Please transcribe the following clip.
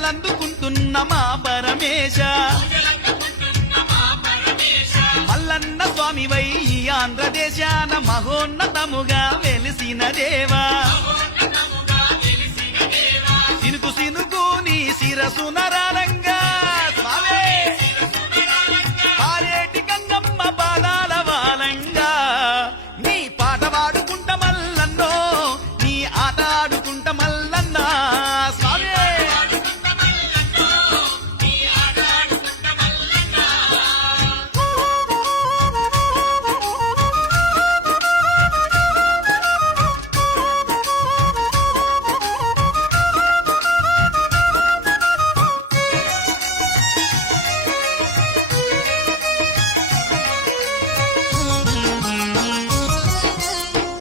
పూజలందుకుంటున్న మా పరమేశ మల్లన్న స్వామివై ఈ ఆంధ్రదేశాన మహోన్నతముగా వెలిసిన దేవా సినుకు సినుకు నీ శిరసునరా